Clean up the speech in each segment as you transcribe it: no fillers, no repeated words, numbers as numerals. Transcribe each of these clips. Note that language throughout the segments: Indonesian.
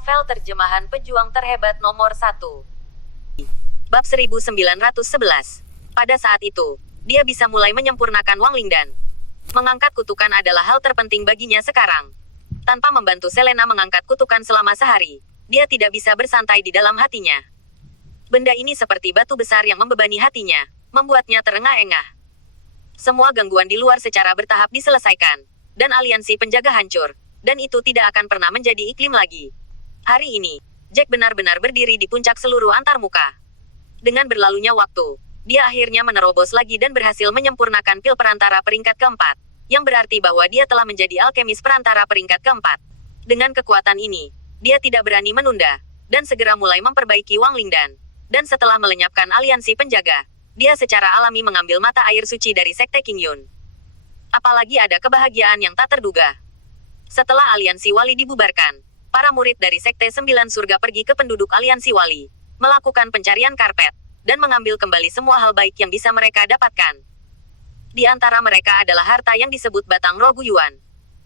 Novel terjemahan pejuang terhebat nomor 1. Bab 1911. Pada saat itu, dia bisa mulai menyempurnakan Wang Lingdan. Mengangkat kutukan adalah hal terpenting baginya sekarang. Tanpa membantu Selena mengangkat kutukan selama sehari, dia tidak bisa bersantai di dalam hatinya. Benda ini seperti batu besar yang membebani hatinya, membuatnya terengah-engah. Semua gangguan di luar secara bertahap diselesaikan, dan aliansi penjaga hancur, dan itu tidak akan pernah menjadi iklim lagi. Hari ini, Jack benar-benar berdiri di puncak seluruh antarmuka. Dengan berlalunya waktu, dia akhirnya menerobos lagi dan berhasil menyempurnakan pil perantara peringkat keempat, yang berarti bahwa dia telah menjadi alkemis perantara peringkat keempat. Dengan kekuatan ini, dia tidak berani menunda, dan segera mulai memperbaiki Wang Lingdan. Dan setelah melenyapkan aliansi penjaga, dia secara alami mengambil mata air suci dari Sekte King Yun. Apalagi ada kebahagiaan yang tak terduga. Setelah aliansi wali dibubarkan, para murid dari Sekte Sembilan Surga pergi ke penduduk aliansi wali, melakukan pencarian karpet, dan mengambil kembali semua hal baik yang bisa mereka dapatkan. Di antara mereka adalah harta yang disebut Batang Roh Guyuan.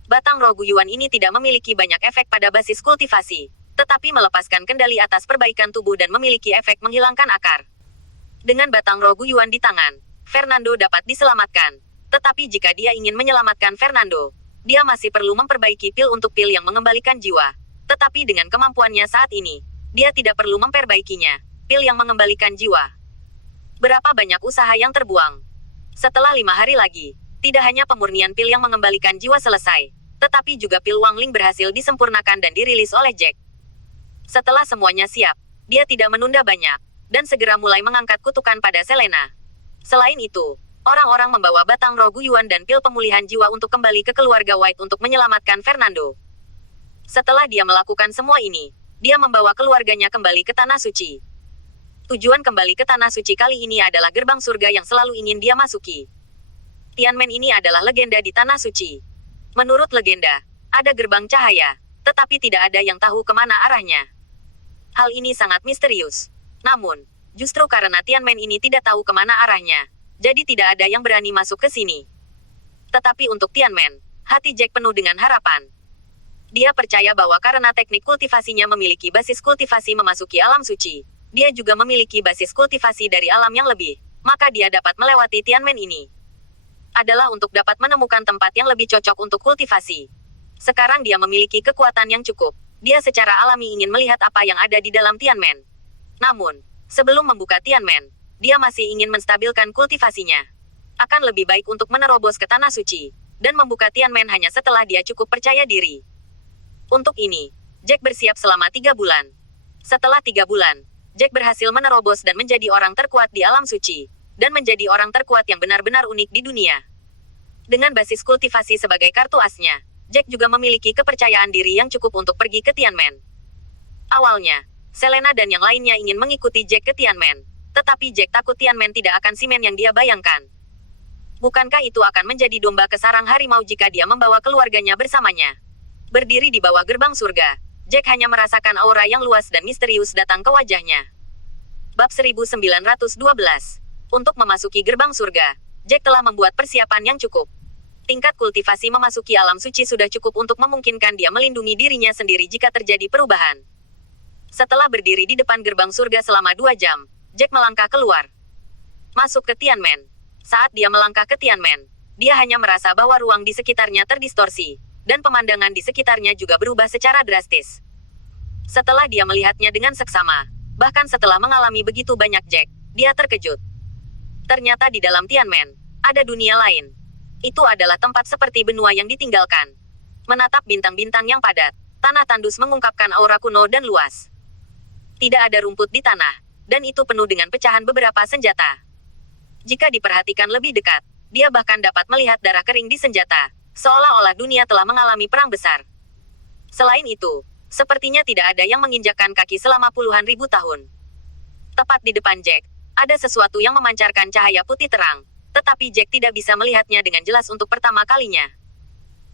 Batang Roh Guyuan ini tidak memiliki banyak efek pada basis kultivasi, tetapi melepaskan kendali atas perbaikan tubuh dan memiliki efek menghilangkan akar. Dengan Batang Roh Guyuan di tangan, Fernando dapat diselamatkan. Tetapi jika dia ingin menyelamatkan Fernando, dia masih perlu memperbaiki pil untuk pil yang mengembalikan jiwa. Tetapi dengan kemampuannya saat ini, dia tidak perlu memperbaikinya. Pil yang mengembalikan jiwa. Berapa banyak usaha yang terbuang. Setelah 5 hari lagi, tidak hanya pemurnian pil yang mengembalikan jiwa selesai, tetapi juga pil Wang Ling berhasil disempurnakan dan dirilis oleh Jack. Setelah semuanya siap, dia tidak menunda banyak, dan segera mulai mengangkat kutukan pada Selena. Selain itu, orang-orang membawa Batang Roh Guyuan dan pil pemulihan jiwa untuk kembali ke keluarga White untuk menyelamatkan Fernando. Setelah dia melakukan semua ini, dia membawa keluarganya kembali ke Tanah Suci. Tujuan kembali ke Tanah Suci kali ini adalah gerbang surga yang selalu ingin dia masuki. Tianmen ini adalah legenda di Tanah Suci. Menurut legenda, ada gerbang cahaya, tetapi tidak ada yang tahu kemana arahnya. Hal ini sangat misterius. Namun, justru karena Tianmen ini tidak tahu kemana arahnya, jadi tidak ada yang berani masuk ke sini. Tetapi untuk Tianmen, hati Jack penuh dengan harapan. Dia percaya bahwa karena teknik kultivasinya memiliki basis kultivasi memasuki alam suci, dia juga memiliki basis kultivasi dari alam yang lebih, maka dia dapat melewati Tianmen ini. Adalah untuk dapat menemukan tempat yang lebih cocok untuk kultivasi. Sekarang dia memiliki kekuatan yang cukup. Dia secara alami ingin melihat apa yang ada di dalam Tianmen. Namun, sebelum membuka Tianmen, dia masih ingin menstabilkan kultivasinya. Akan lebih baik untuk menerobos ke Tanah Suci, dan membuka Tianmen hanya setelah dia cukup percaya diri. Untuk ini, Jack bersiap selama 3 bulan. Setelah 3 bulan, Jack berhasil menerobos dan menjadi orang terkuat di alam suci, dan menjadi orang terkuat yang benar-benar unik di dunia. Dengan basis kultivasi sebagai kartu asnya, Jack juga memiliki kepercayaan diri yang cukup untuk pergi ke Tianmen. Awalnya, Selena dan yang lainnya ingin mengikuti Jack ke Tianmen, tetapi Jack takut Tianmen tidak akan simen yang dia bayangkan. Bukankah itu akan menjadi domba ke sarang harimau jika dia membawa keluarganya bersamanya? Berdiri di bawah gerbang surga, Jack hanya merasakan aura yang luas dan misterius datang ke wajahnya. Bab 1912. Untuk memasuki gerbang surga, Jack telah membuat persiapan yang cukup. Tingkat kultivasi memasuki alam suci sudah cukup untuk memungkinkan dia melindungi dirinya sendiri jika terjadi perubahan. Setelah berdiri di depan gerbang surga selama 2 jam, Jack melangkah keluar. Masuk ke Tianmen. Saat dia melangkah ke Tianmen, dia hanya merasa bahwa ruang di sekitarnya terdistorsi, dan pemandangan di sekitarnya juga berubah secara drastis. Setelah dia melihatnya dengan seksama, bahkan setelah mengalami begitu banyak Jack, dia terkejut. Ternyata di dalam Tianmen, ada dunia lain. Itu adalah tempat seperti benua yang ditinggalkan. Menatap bintang-bintang yang padat, tanah tandus mengungkapkan aura kuno dan luas. Tidak ada rumput di tanah, dan itu penuh dengan pecahan beberapa senjata. Jika diperhatikan lebih dekat, dia bahkan dapat melihat darah kering di senjata, seolah-olah dunia telah mengalami perang besar. Selain itu, sepertinya tidak ada yang menginjakkan kaki selama puluhan ribu tahun. Tepat di depan Jack, ada sesuatu yang memancarkan cahaya putih terang, tetapi Jack tidak bisa melihatnya dengan jelas untuk pertama kalinya.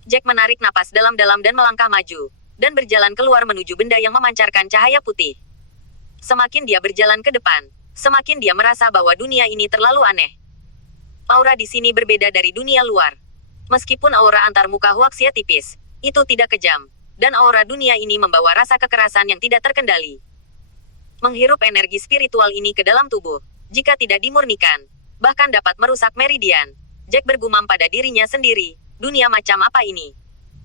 Jack menarik napas dalam-dalam dan melangkah maju, dan berjalan keluar menuju benda yang memancarkan cahaya putih. Semakin dia berjalan ke depan, semakin dia merasa bahwa dunia ini terlalu aneh. Aura di sini berbeda dari dunia luar. Meskipun aura antar muka Huaxia tipis, itu tidak kejam, dan aura dunia ini membawa rasa kekerasan yang tidak terkendali. Menghirup energi spiritual ini ke dalam tubuh, jika tidak dimurnikan, bahkan dapat merusak meridian. Jack bergumam pada dirinya sendiri, dunia macam apa ini?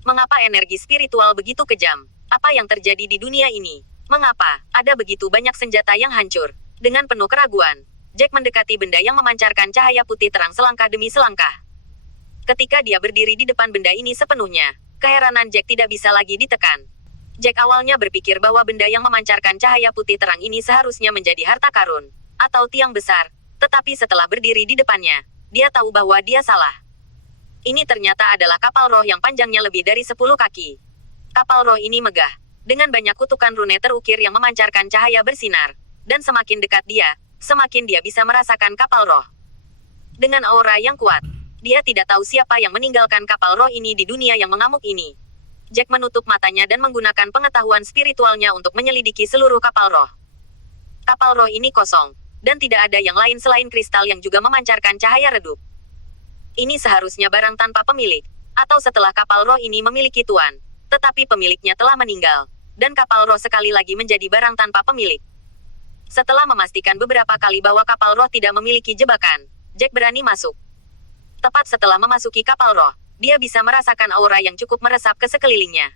Mengapa energi spiritual begitu kejam? Apa yang terjadi di dunia ini? Mengapa ada begitu banyak senjata yang hancur? Dengan penuh keraguan, Jack mendekati benda yang memancarkan cahaya putih terang selangkah demi selangkah. Ketika dia berdiri di depan benda ini sepenuhnya, keheranan Jack tidak bisa lagi ditekan. Jack awalnya berpikir bahwa benda yang memancarkan cahaya putih terang ini seharusnya menjadi harta karun, atau tiang besar, tetapi setelah berdiri di depannya, dia tahu bahwa dia salah. Ini ternyata adalah kapal roh yang panjangnya lebih dari 10 kaki. Kapal roh ini megah, dengan banyak kutukan rune terukir yang memancarkan cahaya bersinar, dan semakin dekat dia, semakin dia bisa merasakan kapal roh. Dengan aura yang kuat, dia tidak tahu siapa yang meninggalkan kapal roh ini di dunia yang mengamuk ini. Jack menutup matanya dan menggunakan pengetahuan spiritualnya untuk menyelidiki seluruh kapal roh. Kapal roh ini kosong, dan tidak ada yang lain selain kristal yang juga memancarkan cahaya redup. Ini seharusnya barang tanpa pemilik, atau setelah kapal roh ini memiliki tuan, tetapi pemiliknya telah meninggal, dan kapal roh sekali lagi menjadi barang tanpa pemilik. Setelah memastikan beberapa kali bahwa kapal roh tidak memiliki jebakan, Jack berani masuk. Tepat setelah memasuki kapal roh, dia bisa merasakan aura yang cukup meresap ke sekelilingnya.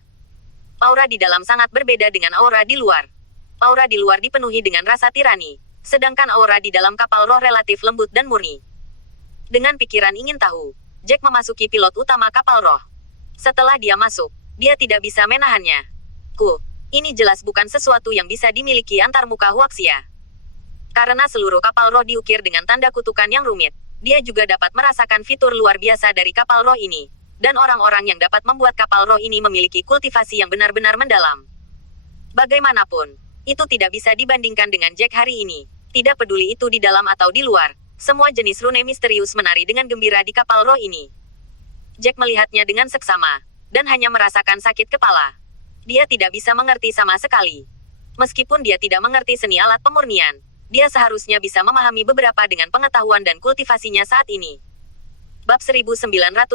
Aura di dalam sangat berbeda dengan aura di luar. Aura di luar dipenuhi dengan rasa tirani, sedangkan aura di dalam kapal roh relatif lembut dan murni. Dengan pikiran ingin tahu, Jack memasuki pilot utama kapal roh. Setelah dia masuk, dia tidak bisa menahannya. Ini jelas bukan sesuatu yang bisa dimiliki antarmuka Huaxia. Karena seluruh kapal roh diukir dengan tanda kutukan yang rumit, dia juga dapat merasakan fitur luar biasa dari kapal roh ini. Dan orang-orang yang dapat membuat kapal roh ini memiliki kultivasi yang benar-benar mendalam. Bagaimanapun, itu tidak bisa dibandingkan dengan Jack hari ini. Tidak peduli itu di dalam atau di luar, semua jenis rune misterius menari dengan gembira di kapal roh ini. Jack melihatnya dengan seksama, dan hanya merasakan sakit kepala. Dia tidak bisa mengerti sama sekali. Meskipun dia tidak mengerti seni alat pemurnian, dia seharusnya bisa memahami beberapa dengan pengetahuan dan kultivasinya saat ini. Bab 1913.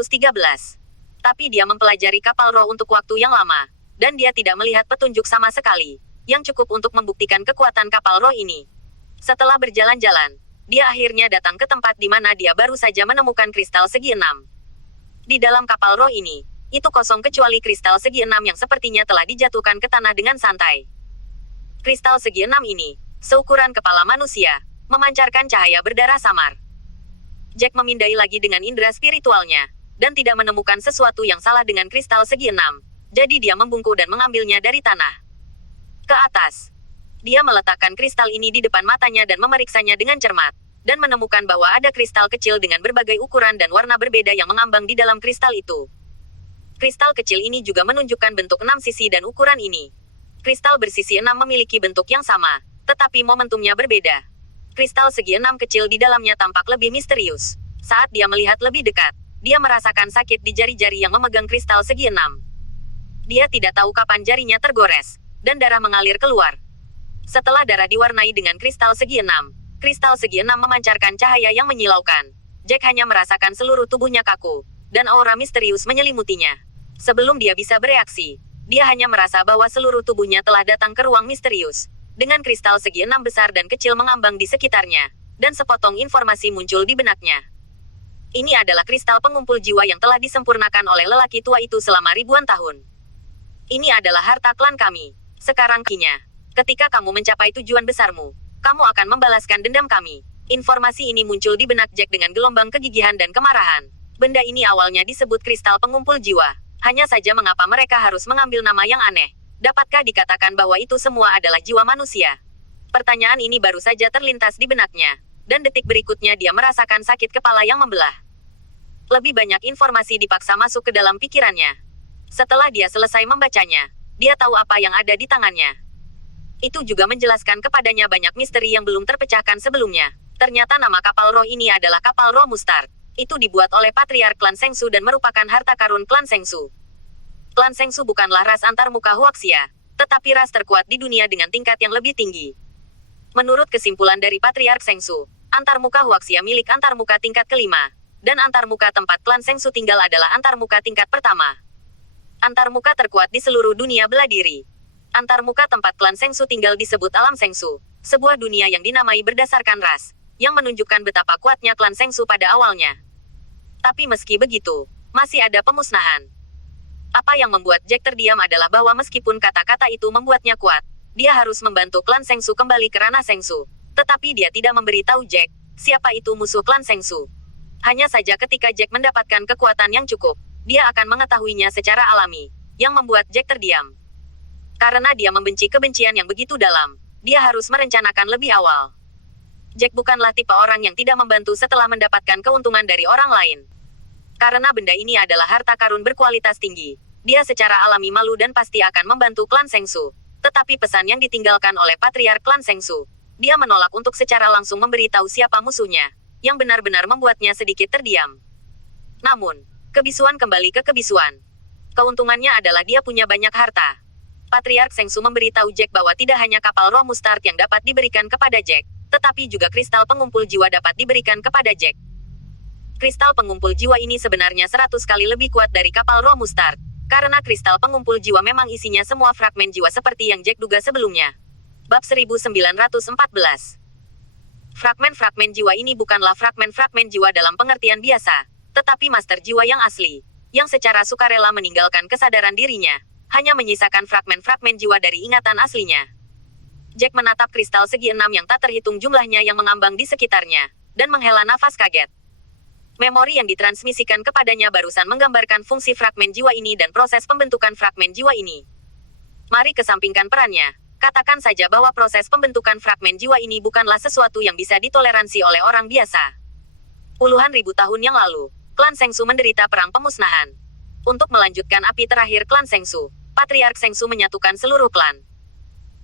Tapi dia mempelajari kapal roh untuk waktu yang lama, dan dia tidak melihat petunjuk sama sekali, yang cukup untuk membuktikan kekuatan kapal roh ini. Setelah berjalan-jalan, dia akhirnya datang ke tempat di mana dia baru saja menemukan kristal segi 6. Di dalam kapal roh ini, itu kosong kecuali kristal segi 6 yang sepertinya telah dijatuhkan ke tanah dengan santai. Kristal segi 6 ini, seukuran kepala manusia, memancarkan cahaya berdarah samar. Jack memindai lagi dengan indera spiritualnya, dan tidak menemukan sesuatu yang salah dengan kristal segi 6, jadi dia membungkuk dan mengambilnya dari tanah. Ke atas. Dia meletakkan kristal ini di depan matanya dan memeriksanya dengan cermat, dan menemukan bahwa ada kristal kecil dengan berbagai ukuran dan warna berbeda yang mengambang di dalam kristal itu. Kristal kecil ini juga menunjukkan bentuk 6 sisi dan ukuran ini. Kristal bersisi 6 memiliki bentuk yang sama, tetapi momentumnya berbeda. Kristal segi 6 kecil di dalamnya tampak lebih misterius. Saat dia melihat lebih dekat, dia merasakan sakit di jari-jari yang memegang kristal segi 6. Dia tidak tahu kapan jarinya tergores, dan darah mengalir keluar. Setelah darah diwarnai dengan kristal segi 6 memancarkan cahaya yang menyilaukan. Jack hanya merasakan seluruh tubuhnya kaku, dan aura misterius menyelimutinya. Sebelum dia bisa bereaksi, dia hanya merasa bahwa seluruh tubuhnya telah datang ke ruang misterius, dengan kristal segi 6 besar dan kecil mengambang di sekitarnya, dan sepotong informasi muncul di benaknya. Ini adalah kristal pengumpul jiwa yang telah disempurnakan oleh lelaki tua itu selama ribuan tahun. Ini adalah harta klan kami. Sekarang kinya, ketika kamu mencapai tujuan besarmu, kamu akan membalaskan dendam kami. Informasi ini muncul di benak Jack dengan gelombang kegigihan dan kemarahan. Benda ini awalnya disebut kristal pengumpul jiwa. Hanya saja mengapa mereka harus mengambil nama yang aneh? Dapatkah dikatakan bahwa itu semua adalah jiwa manusia? Pertanyaan ini baru saja terlintas di benaknya, dan detik berikutnya dia merasakan sakit kepala yang membelah. Lebih banyak informasi dipaksa masuk ke dalam pikirannya. Setelah dia selesai membacanya, dia tahu apa yang ada di tangannya. Itu juga menjelaskan kepadanya banyak misteri yang belum terpecahkan sebelumnya. Ternyata nama kapal roh ini adalah kapal roh Mustard. Itu dibuat oleh patriark klan Sengsu dan merupakan harta karun klan Sengsu. Klan Sengsu bukanlah ras antarmuka Huaxia, tetapi ras terkuat di dunia dengan tingkat yang lebih tinggi. Menurut kesimpulan dari patriark Sengsu, antarmuka Huaxia milik antarmuka tingkat kelima, dan antarmuka tempat klan Sengsu tinggal adalah antarmuka tingkat pertama. Antarmuka terkuat di seluruh dunia bela diri. Antarmuka tempat klan Sengsu tinggal disebut alam Sengsu, sebuah dunia yang dinamai berdasarkan ras, yang menunjukkan betapa kuatnya klan Sengsu pada awalnya. Tapi meski begitu, masih ada pemusnahan. Apa yang membuat Jack terdiam adalah bahwa meskipun kata-kata itu membuatnya kuat, dia harus membantu klan Sengsu kembali ke ranah Sengsu. Tetapi dia tidak memberitahu Jack, siapa itu musuh klan Sengsu. Hanya saja ketika Jack mendapatkan kekuatan yang cukup, dia akan mengetahuinya secara alami, yang membuat Jack terdiam. Karena dia membenci kebencian yang begitu dalam, dia harus merencanakan lebih awal. Jack bukanlah tipe orang yang tidak membantu setelah mendapatkan keuntungan dari orang lain. Karena benda ini adalah harta karun berkualitas tinggi, dia secara alami malu dan pasti akan membantu klan Sengsu. Tetapi pesan yang ditinggalkan oleh patriark klan Sengsu, dia menolak untuk secara langsung memberitahu siapa musuhnya, yang benar-benar membuatnya sedikit terdiam. Namun, kebisuan kembali ke kebisuan. Keuntungannya adalah dia punya banyak harta. Patriark Sengsu memberitahu Jack bahwa tidak hanya kapal roh mustard yang dapat diberikan kepada Jack, tetapi juga kristal pengumpul jiwa dapat diberikan kepada Jack. Kristal pengumpul jiwa ini sebenarnya 100 kali lebih kuat dari kapal roh mustard, karena kristal pengumpul jiwa memang isinya semua fragmen jiwa seperti yang Jack duga sebelumnya. Bab 1914. Fragmen-fragmen jiwa ini bukanlah fragmen-fragmen jiwa dalam pengertian biasa, tetapi master jiwa yang asli, yang secara sukarela meninggalkan kesadaran dirinya, hanya menyisakan fragmen-fragmen jiwa dari ingatan aslinya. Jack menatap kristal segi 6 yang tak terhitung jumlahnya yang mengambang di sekitarnya, dan menghela nafas kaget. Memori yang ditransmisikan kepadanya barusan menggambarkan fungsi fragmen jiwa ini dan proses pembentukan fragmen jiwa ini. Mari kesampingkan perannya, katakan saja bahwa proses pembentukan fragmen jiwa ini bukanlah sesuatu yang bisa ditoleransi oleh orang biasa. Puluhan ribu tahun yang lalu, klan Sengsu menderita perang pemusnahan. Untuk melanjutkan api terakhir klan Sengsu, Patriark Sengsu menyatukan seluruh klan.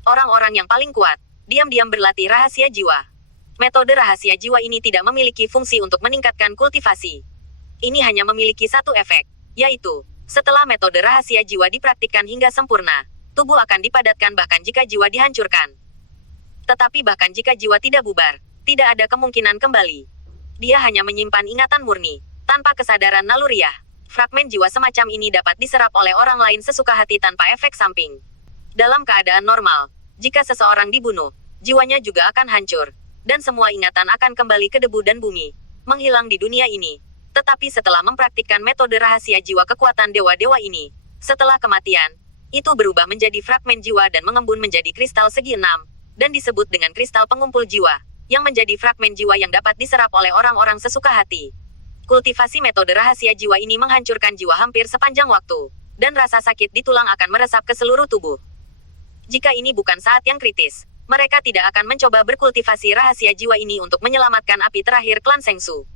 Orang-orang yang paling kuat, diam-diam berlatih rahasia jiwa. Metode rahasia jiwa ini tidak memiliki fungsi untuk meningkatkan kultivasi. Ini hanya memiliki satu efek, yaitu, setelah metode rahasia jiwa dipraktikkan hingga sempurna, tubuh akan dipadatkan bahkan jika jiwa dihancurkan. Tetapi bahkan jika jiwa tidak bubar, tidak ada kemungkinan kembali. Dia hanya menyimpan ingatan murni, tanpa kesadaran naluriah. Fragmen jiwa semacam ini dapat diserap oleh orang lain sesuka hati tanpa efek samping. Dalam keadaan normal, jika seseorang dibunuh, jiwanya juga akan hancur, dan semua ingatan akan kembali ke debu dan bumi, menghilang di dunia ini. Tetapi setelah mempraktikkan metode rahasia jiwa kekuatan dewa-dewa ini, setelah kematian, itu berubah menjadi fragmen jiwa dan mengembun menjadi kristal segi 6, dan disebut dengan kristal pengumpul jiwa, yang menjadi fragmen jiwa yang dapat diserap oleh orang-orang sesuka hati. Kultivasi metode rahasia jiwa ini menghancurkan jiwa hampir sepanjang waktu, dan rasa sakit di tulang akan meresap ke seluruh tubuh. Jika ini bukan saat yang kritis, mereka tidak akan mencoba berkultivasi rahasia jiwa ini untuk menyelamatkan api terakhir klan Sengsu.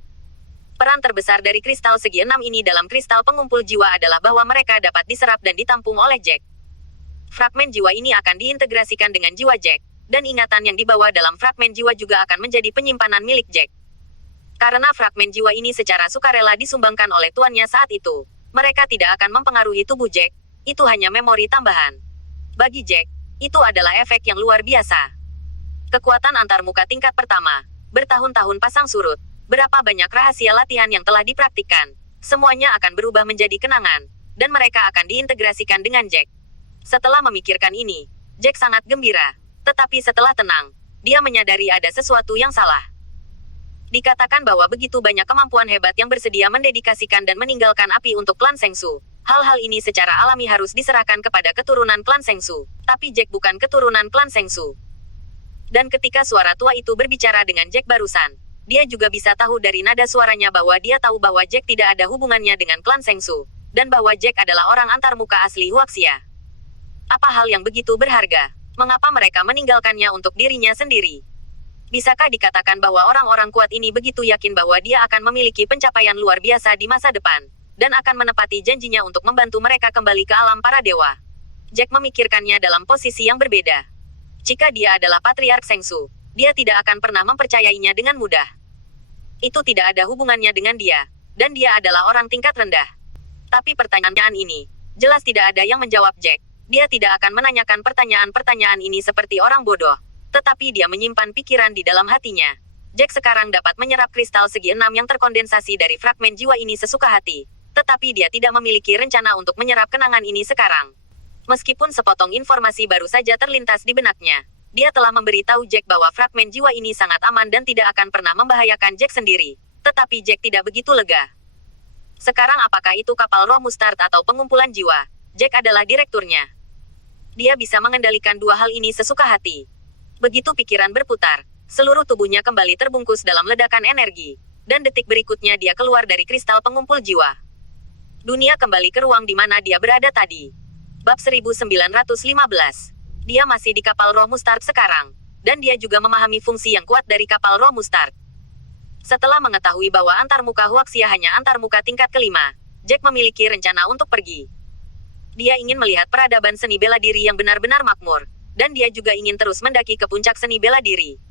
Peran terbesar dari kristal segi 6 ini dalam kristal pengumpul jiwa adalah bahwa mereka dapat diserap dan ditampung oleh Jack. Fragmen jiwa ini akan diintegrasikan dengan jiwa Jack, dan ingatan yang dibawa dalam fragmen jiwa juga akan menjadi penyimpanan milik Jack. Karena fragmen jiwa ini secara sukarela disumbangkan oleh tuannya saat itu, mereka tidak akan mempengaruhi tubuh Jack, itu hanya memori tambahan. Bagi Jack, itu adalah efek yang luar biasa. Kekuatan antarmuka tingkat pertama, bertahun-tahun pasang surut, berapa banyak rahasia latihan yang telah dipraktikkan, semuanya akan berubah menjadi kenangan, dan mereka akan diintegrasikan dengan Jack. Setelah memikirkan ini, Jack sangat gembira. Tetapi setelah tenang, dia menyadari ada sesuatu yang salah. Dikatakan bahwa begitu banyak kemampuan hebat yang bersedia mendedikasikan dan meninggalkan api untuk klan Sengsu. Hal-hal ini secara alami harus diserahkan kepada keturunan klan Sengsu. Tapi Jack bukan keturunan klan Sengsu. Dan ketika suara tua itu berbicara dengan Jack barusan, dia juga bisa tahu dari nada suaranya bahwa dia tahu bahwa Jack tidak ada hubungannya dengan klan Sengsu, dan bahwa Jack adalah orang antarmuka asli Huaxia. Apa hal yang begitu berharga? Mengapa mereka meninggalkannya untuk dirinya sendiri? Bisakah dikatakan bahwa orang-orang kuat ini begitu yakin bahwa dia akan memiliki pencapaian luar biasa di masa depan, dan akan menepati janjinya untuk membantu mereka kembali ke alam para dewa? Jack memikirkannya dalam posisi yang berbeda. Jika dia adalah Patriark Sengsu, dia tidak akan pernah mempercayainya dengan mudah. Itu tidak ada hubungannya dengan dia, dan dia adalah orang tingkat rendah. Tapi pertanyaan ini, jelas tidak ada yang menjawab Jack. Dia tidak akan menanyakan pertanyaan-pertanyaan ini seperti orang bodoh, tetapi dia menyimpan pikiran di dalam hatinya. Jack sekarang dapat menyerap kristal segi 6 yang terkondensasi dari fragmen jiwa ini sesuka hati. Tetapi dia tidak memiliki rencana untuk menyerap kenangan ini sekarang. Meskipun sepotong informasi baru saja terlintas di benaknya, dia telah memberitahu Jack bahwa fragmen jiwa ini sangat aman dan tidak akan pernah membahayakan Jack sendiri. Tetapi Jack tidak begitu lega. Sekarang apakah itu kapal roh Mustard atau pengumpulan jiwa? Jack adalah direkturnya. Dia bisa mengendalikan dua hal ini sesuka hati. Begitu pikiran berputar, seluruh tubuhnya kembali terbungkus dalam ledakan energi. Dan detik berikutnya dia keluar dari kristal pengumpul jiwa. Dunia kembali ke ruang di mana dia berada tadi. Bab 1915. Dia masih di kapal roh Mustard sekarang. Dan dia juga memahami fungsi yang kuat dari kapal roh Mustard. Setelah mengetahui bahwa antarmuka Huaxia hanya antarmuka tingkat kelima, Jack memiliki rencana untuk pergi. Dia ingin melihat peradaban seni bela diri yang benar-benar makmur. Dan dia juga ingin terus mendaki ke puncak seni bela diri.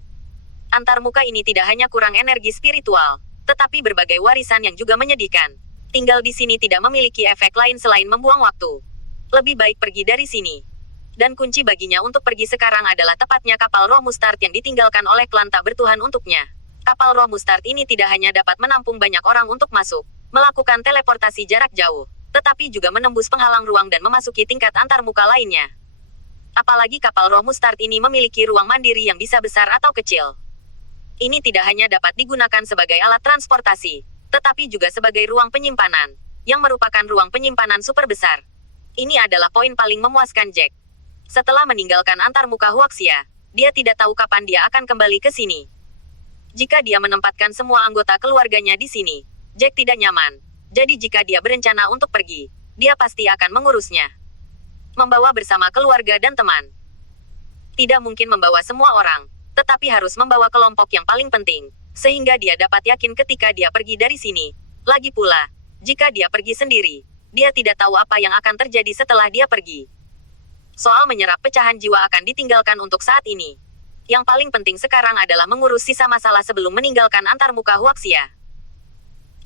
Antarmuka ini tidak hanya kurang energi spiritual, tetapi berbagai warisan yang juga menyedihkan. Tinggal di sini tidak memiliki efek lain selain membuang waktu. Lebih baik pergi dari sini. Dan kunci baginya untuk pergi sekarang adalah tepatnya kapal roh Mustard yang ditinggalkan oleh klan tak bertuhan untuknya. Kapal roh Mustard ini tidak hanya dapat menampung banyak orang untuk masuk, melakukan teleportasi jarak jauh, tetapi juga menembus penghalang ruang dan memasuki tingkat antarmuka lainnya. Apalagi kapal roh Mustard ini memiliki ruang mandiri yang bisa besar atau kecil. Ini tidak hanya dapat digunakan sebagai alat transportasi, tetapi juga sebagai ruang penyimpanan, yang merupakan ruang penyimpanan super besar. Ini adalah poin paling memuaskan Jack. Setelah meninggalkan antarmuka Huaxia, dia tidak tahu kapan dia akan kembali ke sini. Jika dia menempatkan semua anggota keluarganya di sini, Jack tidak nyaman. Jadi jika dia berencana untuk pergi, dia pasti akan mengurusnya. Membawa bersama keluarga dan teman. Tidak mungkin membawa semua orang, tetapi harus membawa kelompok yang paling penting, sehingga dia dapat yakin ketika dia pergi dari sini. Lagi pula, jika dia pergi sendiri, dia tidak tahu apa yang akan terjadi setelah dia pergi. Soal menyerap pecahan jiwa akan ditinggalkan untuk saat ini. Yang paling penting sekarang adalah mengurus sisa masalah sebelum meninggalkan antarmuka Huaxia.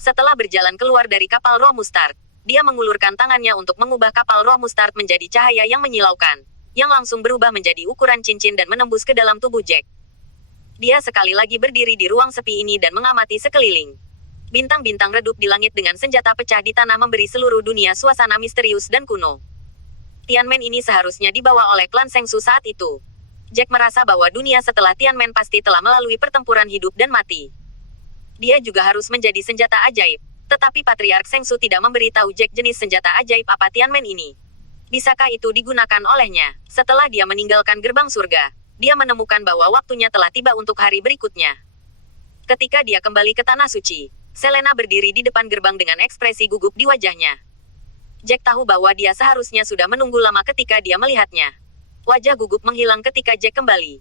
Setelah berjalan keluar dari kapal roh Mustard, dia mengulurkan tangannya untuk mengubah kapal roh Mustard menjadi cahaya yang menyilaukan, yang langsung berubah menjadi ukuran cincin dan menembus ke dalam tubuh Jack. Dia sekali lagi berdiri di ruang sepi ini dan mengamati sekeliling. Bintang-bintang redup di langit dengan senjata pecah di tanah memberi seluruh dunia suasana misterius dan kuno. Tianmen ini seharusnya dibawa oleh klan Sengsu saat itu. Jack merasa bahwa dunia setelah Tianmen pasti telah melalui pertempuran hidup dan mati. Dia juga harus menjadi senjata ajaib, tetapi Patriark Sengsu tidak memberitahu Jack jenis senjata ajaib apa Tianmen ini. Bisakah itu digunakan olehnya? Setelah dia meninggalkan gerbang surga, dia menemukan bahwa waktunya telah tiba untuk hari berikutnya. Ketika dia kembali ke Tanah Suci, Selena berdiri di depan gerbang dengan ekspresi gugup di wajahnya. Jack tahu bahwa dia seharusnya sudah menunggu lama ketika dia melihatnya. Wajah gugup menghilang ketika Jack kembali.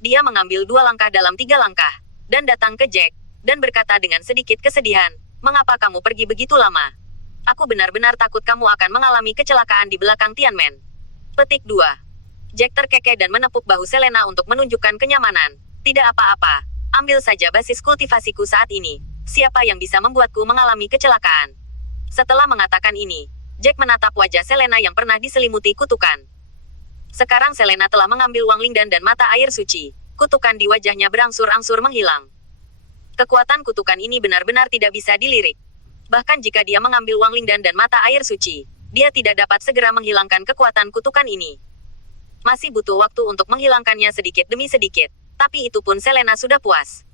Dia mengambil 2 langkah dalam 3 langkah, dan datang ke Jack, dan berkata dengan sedikit kesedihan, "Mengapa kamu pergi begitu lama? Aku benar-benar takut kamu akan mengalami kecelakaan di belakang Tianmen." Petik 2. Jack terkekeh dan menepuk bahu Selena untuk menunjukkan kenyamanan. "Tidak apa-apa, ambil saja basis kultivasiku saat ini. Siapa yang bisa membuatku mengalami kecelakaan?" Setelah mengatakan ini, Jack menatap wajah Selena yang pernah diselimuti kutukan. Sekarang Selena telah mengambil Wang Lingdan dan mata air suci. Kutukan di wajahnya berangsur-angsur menghilang. Kekuatan kutukan ini benar-benar tidak bisa dilirik. Bahkan jika dia mengambil Wang Lingdan dan mata air suci, dia tidak dapat segera menghilangkan kekuatan kutukan ini. Masih butuh waktu untuk menghilangkannya sedikit demi sedikit, tapi itu pun Selena sudah puas.